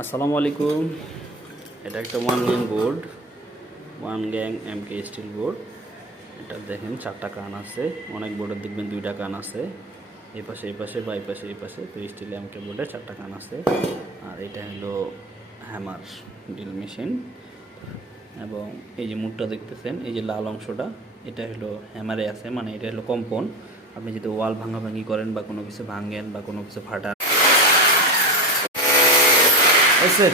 আসসালামু আলাইকুম। এটা একটা one gang board, one gang MK steel board. এটা দেখেন 4টা কান আছে, অনেক বোর্ডের দেখবেন 2টা কান আছে, এই পাশে বা এই পাশে। তো স্টিল এমকে বোর্ডে 4টা কান আছে। আর এটা হলো হ্যামার ড্রিল মেশিন, এবং এই যে মুডটা দেখতেছেন, এই যে লাল অংশটা, এটা হলো হ্যামারে আছে, মানে এটা হলো কম্পন। আপনি যদি ওয়াল ভাঙাভাঙি করেন বা কোনো কিছু ভাঙেন বা কোনো কিছু ফাটা আছে।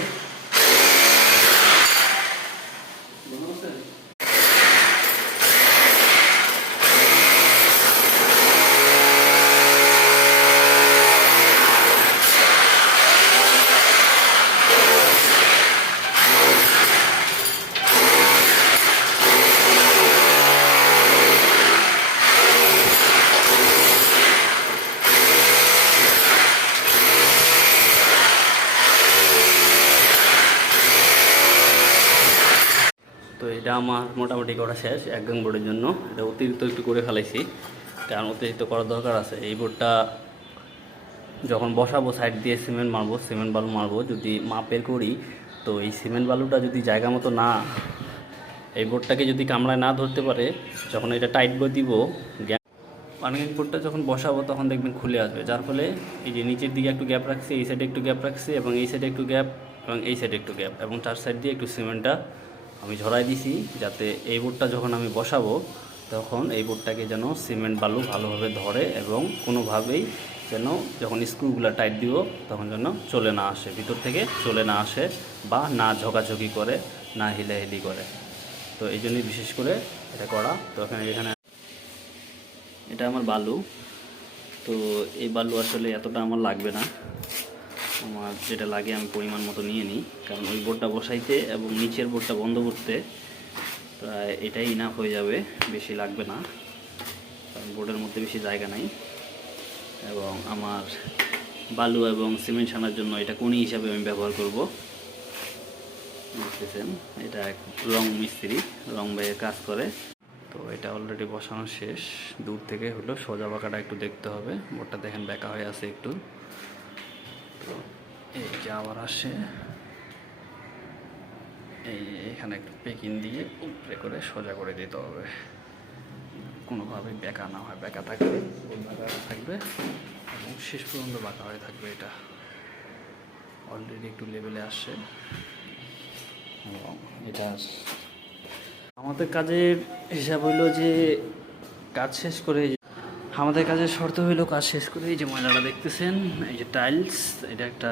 তো এটা আমার মোটামুটি করা শেষ এক গাং বোর্ডের জন্য। এটা অতিরিক্ত একটু করে ফেলাইছি, কারণ অতিরিক্ত করার দরকার আছে। এই বোর্ডটা যখন বসাবো সাইড দিয়ে সিমেন্ট বালু মারবো, যদি মাপের করি, তো এই সিমেন্ট বালুটা যদি জায়গা মতো না, এই বোর্ডটাকে যদি কামড়ায় না ধরতে পারে, যখন এটা টাইট করে দিব, পানিং বোর্ডটা যখন বসাবো তখন দেখবেন খুলে আসবে। যার ফলে এই যে নিচের দিকে একটু গ্যাপ রাখছি, এই সাইডে একটু গ্যাপ রাখছি, এবং এই সাইডে একটু গ্যাপ, এবং এই সাইডে একটু গ্যাপ, এবং 4 সাইড দিয়ে একটু সিমেন্টটা আমি ঝরাই দিছি, যাতে এই বোর্ডটা যখন আমি বসাবো তখন এই বোর্ডটাকে যেন সিমেন্ট বালু ভালোভাবে ধরে, এবং কোনোভাবেই যেন যখন স্ক্রুগুলো টাইট দিব তখন যেন চলে না আসে, ভিতর থেকে চলে না আসে, বা না ঝকাঝকি করে, না হিলাহিলি করে। তো এই জন্যই বিশেষ করে এটা করা। তো এখানে এটা আমার বালু। তো এই বালু আসলে এতটা আমার লাগবে না, আমার যেটা লাগে আমি পরিমাণ মতো নিয়ে নিই, কারণ ওই বোর্ডটা বসাইতে এবং নিচের বোর্ডটা বন্ধ করতে প্রায় এটাই ইনাফ হয়ে যাবে, বেশি লাগবে না, কারণ বোর্ডের মধ্যে বেশি জায়গা নাই। এবং আমার বালু এবং সিমেন্ট ছানার জন্য এটা কোনি হিসাবে আমি ব্যবহার করব। বুঝতেছেন, এটা এক রং মিস্ত্রি, রং বাইয়ের কাজ করে। তো এটা অলরেডি বসানো শেষ। দূর থেকে হলো সোজা বাঁকাটা একটু দেখতে হবে, বোর্ডটা দেখেন বেঁকা হয়ে আছে একটু। তো এই যে আবার আসে, এখানে একটু পেকিং দিয়ে উপরে করে সোজা করে দিতে হবে, কোনোভাবেই বেঁকা না হয়। বেঁকা থাকবে, বাঁকা থাকবে, এবং শেষ পর্যন্ত বাঁকা হয়ে থাকবে। এটা অলরেডি একটু লেভেলে আসছে। এবং এটা আমাদের কাজের হিসাব হইলো যে কাজ শেষ করে, আমাদের কাজের শর্ত হইলো কাজ শেষ করে এই যে ময়লাটা দেখতেছেন, এই যে টাইলস, এটা একটা